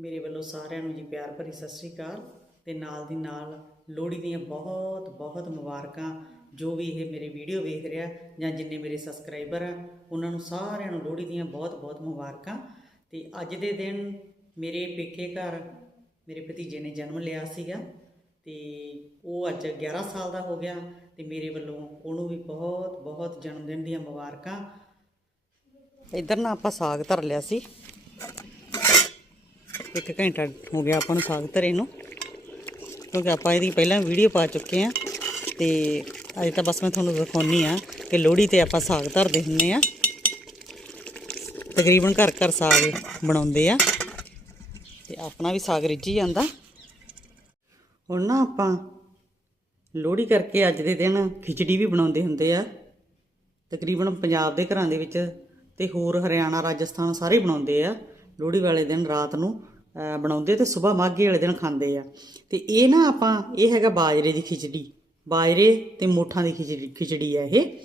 ਮੇਰੇ ਵੱਲੋਂ ਸਾਰਿਆਂ ਨੂੰ ਜੀ ਪਿਆਰ ਭਰੀ ਸਤਿ ਸ੍ਰੀ ਅਕਾਲ ਤੇ ਨਾਲ ਦੀ ਨਾਲ ਲੋਹੜੀ ਦੀਆਂ ਬਹੁਤ ਬਹੁਤ ਮੁਬਾਰਕਾਂ ਜੋ ਵੀ ਇਹ ਮੇਰੇ ਵੀਡੀਓ ਵੇਖ ਰਿਹਾ ਜਾਂ ਜਿੰਨੇ ਮੇਰੇ ਸਬਸਕ੍ਰਾਈਬਰ ਆ, ਉਹਨਾਂ ਨੂੰ ਸਾਰਿਆਂ ਨੂੰ ਲੋਹੜੀ ਦੀਆਂ ਬਹੁਤ ਬਹੁਤ ਮੁਬਾਰਕਾਂ। ਤੇ ਅੱਜ ਦੇ ਦਿਨ ਮੇਰੇ ਪੇਕੇ ਘਰ ਮੇਰੇ ਭਤੀਜੇ ਨੇ ਜਨਮ ਲਿਆ ਸੀਗਾ ਤੇ ਉਹ ਅੱਜ 11 ਸਾਲ ਦਾ ਹੋ ਗਿਆ ਤੇ ਮੇਰੇ ਵੱਲੋਂ ਉਹਨੂੰ ਵੀ ਬਹੁਤ ਬਹੁਤ ਜਨਮ ਦਿਨ ਦੀਆਂ ਮੁਬਾਰਕਾਂ। ਇੱਧਰ ਨਾ ਆਪਾਂ ਸਾਗ ਧਰ ਲਿਆ ਸੀ। ਇੱਕ ਘੰਟਾ ਹੋ ਗਿਆ ਆਪਾਂ ਨੂੰ ਸਾਗ ਧਰੇ ਨੂੰ, ਕਿਉਂਕਿ ਆਪਾਂ ਇਹਦੀ ਪਹਿਲਾਂ ਵੀਡੀਓ ਪਾ ਚੁੱਕੇ ਆ ਤੇ ਅੱਜ ਤਾਂ ਬਸ ਮੈਂ ਤੁਹਾਨੂੰ ਦਿਖਾਉਣੀ ਆ ਕਿ ਲੋਹੜੀ ਤੇ ਆਪਾਂ ਸਾਗ ਧਰਦੇ ਹੁੰਨੇ ਆ। ਤਕਰੀਬਨ ਘਰ ਘਰ ਸਾਗ ਬਣਾਉਂਦੇ ਆ ਤੇ ਆਪਣਾ ਵੀ ਸਾਗ ਰਿੱਝੀ ਜਾਂਦਾ। ਹੁਣ ਨਾ ਆਪਾਂ ਲੋਹੜੀ ਕਰਕੇ ਅੱਜ ਦੇ ਦਿਨ ਖਿਚੜੀ ਵੀ ਬਣਾਉਂਦੇ ਹੁੰਦੇ ਆ। ਤਕਰੀਬਨ ਪੰਜਾਬ ਦੇ ਘਰਾਂ ਦੇ ਵਿੱਚ ਤੇ ਹੋਰ ਹਰਿਆਣਾ, ਰਾਜਸਥਾਨ ਸਾਰੇ ਬਣਾਉਂਦੇ ਆ। ਲੋਹੜੀ ਵਾਲੇ ਦਿਨ ਰਾਤ ਨੂੰ ਬਣਾਉਂਦੇ ਤੇ ਸਵੇਰ ਮਾਘੀ ਵਾਲੇ ਦਿਨ ਖਾਂਦੇ ਆ। ਤੇ ਇਹ ਨਾ ਆਪਾਂ, ਇਹ ਹੈਗਾ ਬਾਜਰੇ ਦੀ ਖਿਚੜੀ। ਬਾਜਰੇ ਤੇ ਮੋਠਾਂ ਦੀ ਖਿਚੜੀ ਖਿਚੜੀ ਆ ਇਹ।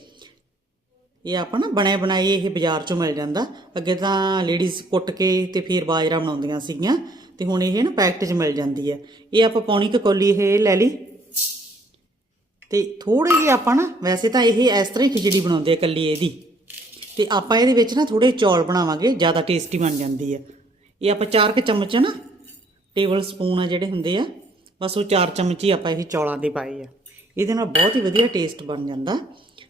ਇਹ ਆਪਾਂ ਨਾ ਬਣਾਏ ਬਣਾਏ ਇਹ ਬਾਜ਼ਾਰ ਚੋਂ ਮਿਲ ਜਾਂਦਾ। ਅੱਗੇ ਤਾਂ ਲੇਡੀਜ਼ ਕੁੱਟ ਕੇ ਤੇ ਫਿਰ ਬਾਜਰਾ ਬਣਾਉਂਦੀਆਂ ਸੀਗੀਆਂ। ਤੇ ਹੁਣ ਇਹ ਨਾ ਪੈਕਟ 'ਚ ਮਿਲ ਜਾਂਦੀ ਹੈ ਇਹ ਆਪਾਂ ਪੌਣੀ ਕੁ ਕੌਲੀ ਇਹ ਲੈ ਲਈ। ਤੇ ਥੋੜੇ ਜਿਹੇ ਆਪਾਂ ਨਾ, ਵੈਸੇ ਤਾਂ ਇਹ ਇਸ ਤਰ੍ਹਾਂ ਹੀ ਖਿਚੜੀ ਬਣਾਉਂਦੇ ਆ ਕੱਲੀ ਇਹਦੀ। ਤੇ ਆਪਾਂ ਇਹਦੇ ਵਿੱਚ ਨਾ ਥੋੜੇ ਚੌਲ ਬਣਾਵਾਂਗੇ, ਜ਼ਿਆਦਾ ਟੇਸਟੀ ਬਣ ਜਾਂਦੀ ਆ। ਇਹ ਆਪਾਂ ਚਾਰ ਕੁ ਚਮਚ ਨਾ ਟੇਬਲ ਸਪੂਨ ਆ ਜਿਹੜੇ ਹੁੰਦੇ ਆ, ਬਸ ਉਹ ਚਾਰ ਚਮਚ ਹੀ ਆਪਾਂ ਇਹ ਚੌਲਾਂ ਦੇ ਪਾਏ ਆ। ਇਹਦੇ ਨਾਲ ਬਹੁਤ ਹੀ ਵਧੀਆ ਟੇਸਟ ਬਣ ਜਾਂਦਾ।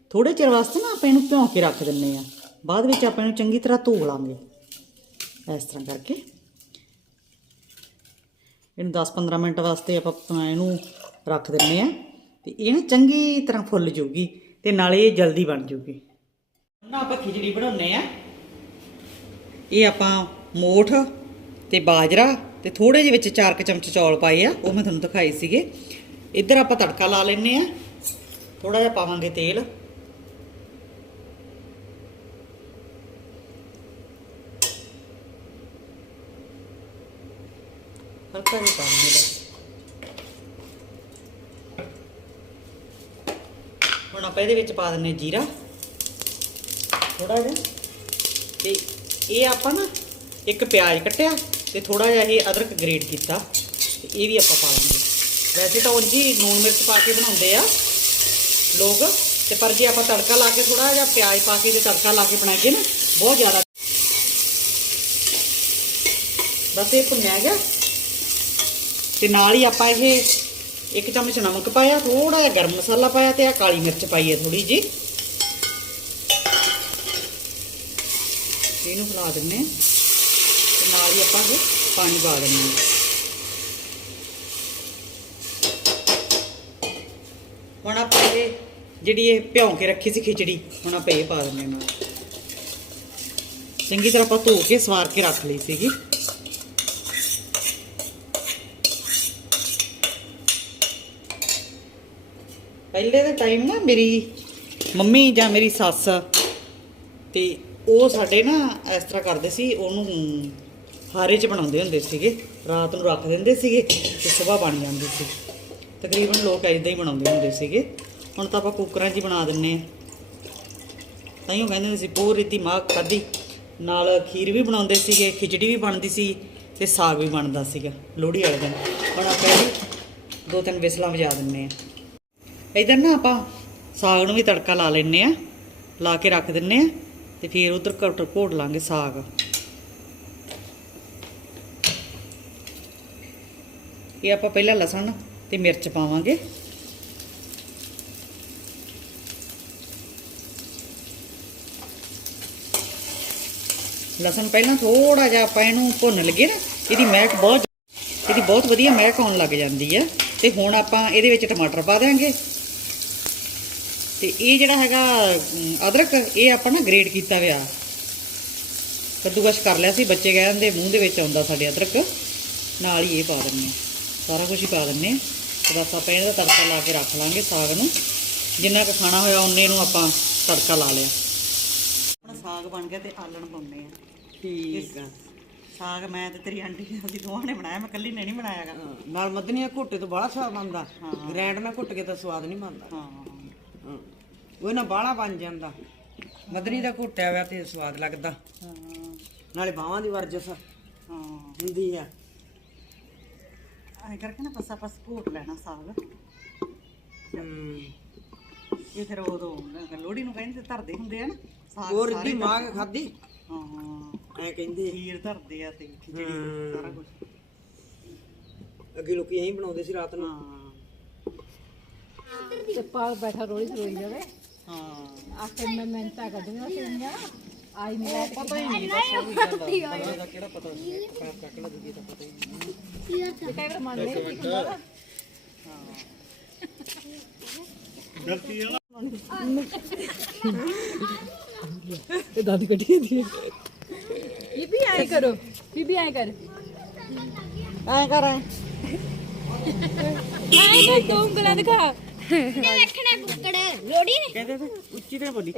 ਥੋੜੇ ਚਿਰ ਵਾਸਤੇ ਨਾ ਆਪਾਂ ਇਹਨੂੰ ਭਿਉਂ ਕੇ ਰੱਖ ਦਿੰਨੇ ਆ। ਬਾਅਦ ਵਿੱਚ ਆਪਾਂ ਇਹਨੂੰ ਚੰਗੀ ਤਰ੍ਹਾਂ ਧੋ ਲਾਂਗੇ। ਇਸ ਤਰ੍ਹਾਂ ਕਰਕੇ। ਇਹਨੂੰ 10-15 ਮਿੰਟ ਵਾਸਤੇ ਆਪਾਂ ਪ- ਇਹਨੂੰ ਰੱਖ ਦਿੰਨੇ ਆ। ਤੇ ਇਹ ਨਾ ਚੰਗੀ ਤਰ੍ਹਾਂ ਫੁੱਲ ਜੂਗੀ ਤੇ ਨਾਲੇ ਇਹ ਜਲਦੀ ਬਣ ਜੂਗੀ। ਨਾ ਆਪਾਂ ਖਿਚੜੀ ਬਣਾਉਨੇ ਆ। ਇਹ ਆਪਾਂ ਮੋਠ ਤੇ ਬਾਜਰਾ ਤੇ ਥੋੜੇ ਜਿਹੇ ਵਿੱਚ 4 ਚਮਚ ਚੌਲ ਪਾਏ ਆ। ਉਹ ਮੈਂ ਤੁਹਾਨੂੰ ਦਿਖਾਏ ਸੀਗੇ। ਇੱਧਰ ਆਪਾਂ ਤੜਕਾ ਲਾ ਲੈਨੇ ਆ। ਥੋੜਾ ਜਿਹਾ ਪਾਵਾਂਗੇ ਤੇਲ। ਹਲਕਾ ਜਿਹਾ ਪਾਵਾਂਗੇ ਬਸ। ਹੁਣ ਆਪਾਂ ਇਹਦੇ ਵਿੱਚ ਪਾ ਦਿੰਨੇ ਜੀਰਾ। ਥੋੜਾ ਜਿਹਾ। ਤੇ ਇਹ ਆਪਾਂ ਨਾ ਇੱਕ ਪਿਆਜ਼ ਕੱਟਿਆ ਤੇ ਥੋੜਾ ਜਿਹਾ ਇਹ ਅਦਰਕ ਗ੍ਰੇਟ ਕੀਤਾ ਤੇ ਇਹ ਵੀ ਆਪਾਂ ਪਾ ਲਾਂਗੇ ਵੈਸੇ ਤਾਂ ਉਂਝ ਹੀ ਨੂਨ ਮਿਰਚ ਪਾ ਕੇ ਬਣਾਉਂਦੇ ਆ ਲੋਕ। ਤੇ ਪਰ ਜੇ ਆਪਾਂ ਤੜਕਾ ਲਾ ਕੇ ਥੋੜਾ ਜਿਹਾ ਪਿਆਜ਼ ਪਾ ਕੇ ਤੇ ਤੜਕਾ ਲਾ ਕੇ ਬਣਾਈਏ ਨਾ, ਬਹੁਤ ਜ਼ਿਆਦਾ ਬਸ ਇਹ ਭੁੰਨਿਆ ਗਿਆ। ਤੇ ਨਾਲ ਹੀ ਆਪਾਂ ਇਹ ਇੱਕ ਚਮਚ ਨਮਕ ਪਾਇਆ ਥੋੜਾ ਜਿਹਾ ਗਰਮ ਮਸਾਲਾ ਪਾਇਆ ਤੇ ਆ ਕਾਲੀ ਮਿਰਚ ਪਾਈ ਹੈ ਥੋੜੀ ਜੀ ਇਹਨੂੰ ਹਿਲਾ ਦਿੰਨੇ ਹਾਂ। ਤੇ ਨਾਲ ਹੀ ਆਪਾਂ ਇਹ ਪਾਣੀ ਪਾ ਦਿੰਦੇ ਹਾਂ। ਹੁਣ ਆਪਾਂ ਇਹ ਜਿਹੜੀ ਇਹ ਭਿਉਂ ਕੇ ਰੱਖੀ ਸੀ ਖਿਚੜੀ, ਹੁਣ ਆਪਾਂ ਇਹ ਪਾ ਦਿੰਦੇ ਹਾਂ ਨਾਲ। ਚੰਗੀ ਤਰ੍ਹਾਂ ਆਪਾਂ ਧੋ ਕੇ ਸਵਾਰ ਕੇ ਰੱਖ ਲਈ ਸੀਗੀ। ਪਹਿਲੇ ਦੇ ਟਾਈਮ ਨਾ ਮੇਰੀ ਮੰਮੀ ਜਾਂ ਮੇਰੀ ਸੱਸ ਤੇ ਉਹ ਸਾਡੇ ਨਾ ਇਸ ਤਰ੍ਹਾਂ ਕਰਦੇ ਸੀ, ਉਹਨੂੰ ਹਾਰੇ 'ਚ ਬਣਾਉਂਦੇ ਹੁੰਦੇ ਸੀਗੇ, ਰਾਤ ਨੂੰ ਰੱਖ ਦਿੰਦੇ ਸੀਗੇ ਤੇ ਸਵੇਰ ਬਣ ਜਾਂਦੀ ਸੀ। ਤਕਰੀਬਨ ਲੋਕ ਐਦਾਂ ਹੀ ਬਣਾਉਂਦੇ ਹੁੰਦੇ ਸੀਗੇ। ਹੁਣ ਤਾਂ ਆਪਾਂ ਕੁੱਕਰਾਂ 'ਚ ਹੀ ਬਣਾ ਦਿੰਨੇ ਆ ਤਾਈਓ ਕਹਿੰਦੇ ਹੁੰਦੇ ਸੀ, ਪੂਰੀ ਦੀ ਮਾਂ ਖਾਦੀ ਨਾਲ ਖੀਰ ਵੀ ਬਣਾਉਂਦੇ ਸੀਗੇ, ਖਿਚੜੀ ਵੀ ਬਣਦੀ ਸੀ ਤੇ ਸਾਗ ਵੀ ਬਣਦਾ ਸੀਗਾ, ਲੋਹੜੀ ਵਾਲੇ ਦਿਨ। ਹੁਣ ਆਪਾਂ ਇਹਦੀ ਦੋ ਤਿੰਨ ਵਿਸਲਾਂ ਵਜਾ ਦਿੰਨੇ ਆ ਇਧਰ ਨਾ ਆਪਾਂ ਸਾਗ ਨੂੰ ਵੀ ਤੜਕਾ ਲਾ ਲੈਨੇ ਆ ਲਾ ਕੇ ਰੱਖ ਦਿੰਨੇ ਆ ਤੇ ਫਿਰ ਉਧਰ ਘੋਟ ਘੋਟ ਲਾਂਗੇ ਸਾਗ। ਇਹ ਆਪਾਂ ਪਹਿਲਾਂ ਲਸਣ ਤੇ ਮਿਰਚ ਪਾਵਾਂਗੇ। ਲਸਣ ਪਹਿਲਾਂ ਥੋੜਾ ਜਿਹਾ ਆਪਾਂ ਇਹਨੂੰ ਭੁੰਨ ਲਈਏ ਨਾ, ਇਹਦੀ ਮਹਿਕ ਬਹੁਤ ਇਹਦੀ ਬਹੁਤ ਵਧੀਆ ਮਹਿਕ ਆਉਣ ਲੱਗ ਜਾਂਦੀ ਆ। ਤੇ ਹੁਣ ਆਪਾਂ ਇਹਦੇ ਵਿੱਚ ਟਮਾਟਰ ਪਾ ਦਿਆਂਗੇ। ਤੇ ਇਹ ਜਿਹੜਾ ਹੈਗਾ ਅਦਰਕ, ਇਹ ਆਪਾਂ ਨਾ ਗ੍ਰੇਟ ਕੀਤਾ ਹੋਇਆ। ਕੱਦੂਕਸ਼ ਕਰ ਲਿਆ ਸੀ, ਬੱਚੇ ਕਹਿ ਦਿੰਦੇ, ਮੂੰਹ ਦੇ ਵਿੱਚ ਆਉਂਦਾ ਸਾਡੇ ਅਦਰਕ। ਨਾਲ ਹੀ ਇਹ ਪਾ ਦਿੰਦੇ ਆ। ਸਾਰਾ ਕੁਝ ਹੀ ਪਾ ਦਿੰਨੇ ਆ। ਤੇ ਬਸ ਆਪਾਂ ਇਹਦਾ ਤੜਕਾ ਲਾ ਕੇ ਰੱਖ ਲਾਂਗੇ ਸਾਗ ਨੂੰ। ਜਿੰਨਾ ਕੁ ਖਾਣਾ ਹੋਇਆ ਉਹਨੇ ਨੂੰ ਆਪਾਂ ਤੜਕਾ ਲਾ ਲਿਆ। ਆਪਣਾ ਸਾਗ ਬਣ ਗਿਆ ਤੇ ਆਲਣ ਪਾਉਂਦੇ ਆ। ਠੀਕ ਆ। ਸਾਗ ਮੈਂ ਤੇ ਤੇਰੀ ਆਂਟੀ ਅਸੀਂ ਦੋਵਾਂ ਨੇ ਬਣਾਇਆ ਮੈਂ ਇਕੱਲੀ ਨੇ ਨਹੀਂ ਬਣਾਇਆਗਾ ਨਾਲ ਮੱਧਨੀਆਂ ਘੁੱਟੇ ਤੋਂ ਬੜਾ ਸਵਾਦ ਬਣਦਾ ਗ੍ਰੈਂਡ ਨਾਲ ਘੁੱਟ ਕੇ ਤਾਂ ਸਵਾਦ ਨਹੀਂ ਬਣਦਾ। ਹਾਂ। ਉਹ ਨਾ ਬਾਹਲਾ ਬਣ ਜਾਂਦਾ। ਮੱਧਨੀ ਦਾ ਘੁੱਟਿਆ ਹੋਇਆ ਤੇ ਸਵਾਦ ਲੱਗਦਾ। ਹਾਂ। ਨਾਲੇ ਬਾਹਾਂ ਦੀ ਵਰਜਸ ਹਾਂ। ਹੁੰਦੀ ਆ। ਐ ਕਰਕੇ ਨਾ ਪੱਸਾ ਪੱਸ ਘੋਟ ਲੈਣਾ ਸਾਗ ਹੂੰ। ਇਹ ਫਿਰ ਉਦੋਂ ਲੋਹੜੀ ਨੂੰ ਕਹਿੰਦੇ ਧਰਦੇ ਹੁੰਦੇ ਆ ਨਾ ਸਾਗ ਹੋਰ ਸਾਰੇ ਦੀ ਮਾਂ ਖਾਦੀ ਹਾਂ। ਐ ਕਹਿੰਦੇ ਖੀਰ ਧਰਦੇ ਆ ਤੇ ਖਿਚੜੀ। ਸਾਰਾ ਕੁਝ ਅੱਗੇ ਲੋਕੀ ਐਂ ਬਣਾਉਂਦੇ ਸੀ ਰਾਤ ਨੂੰ। ਹਾਂ। ਤੇ ਪਾ ਬੈਠਾ ਰੋੜੀ ਰੋਈ ਜਾਵੇ। ਹਾਂ। ਆਖੇ ਮੈਂ ਮਿੰਟਾਂ ਕੱਢੀਆਂ ਸੀਗੀਆਂ ਆਈ ਮੇਰਾ ਪਤਾ ਹੀ ਨਹੀਂ। ਬਸ ਉਹ ਵੀ ਗੱਲ ਦਾ ਕਿਹੜਾ ਪਤਾ ਸੀ? ਪੈਰ ਚੱਕ ਲਾ ਦੂਜੀ ਦਾ ਪਤਾ ਹੀ ਨਹੀਂ। ये दादी कटी थी ये भी आए करो, ये भी आए कर। आए कर। आए आए कर तुम बुला दिखा बोली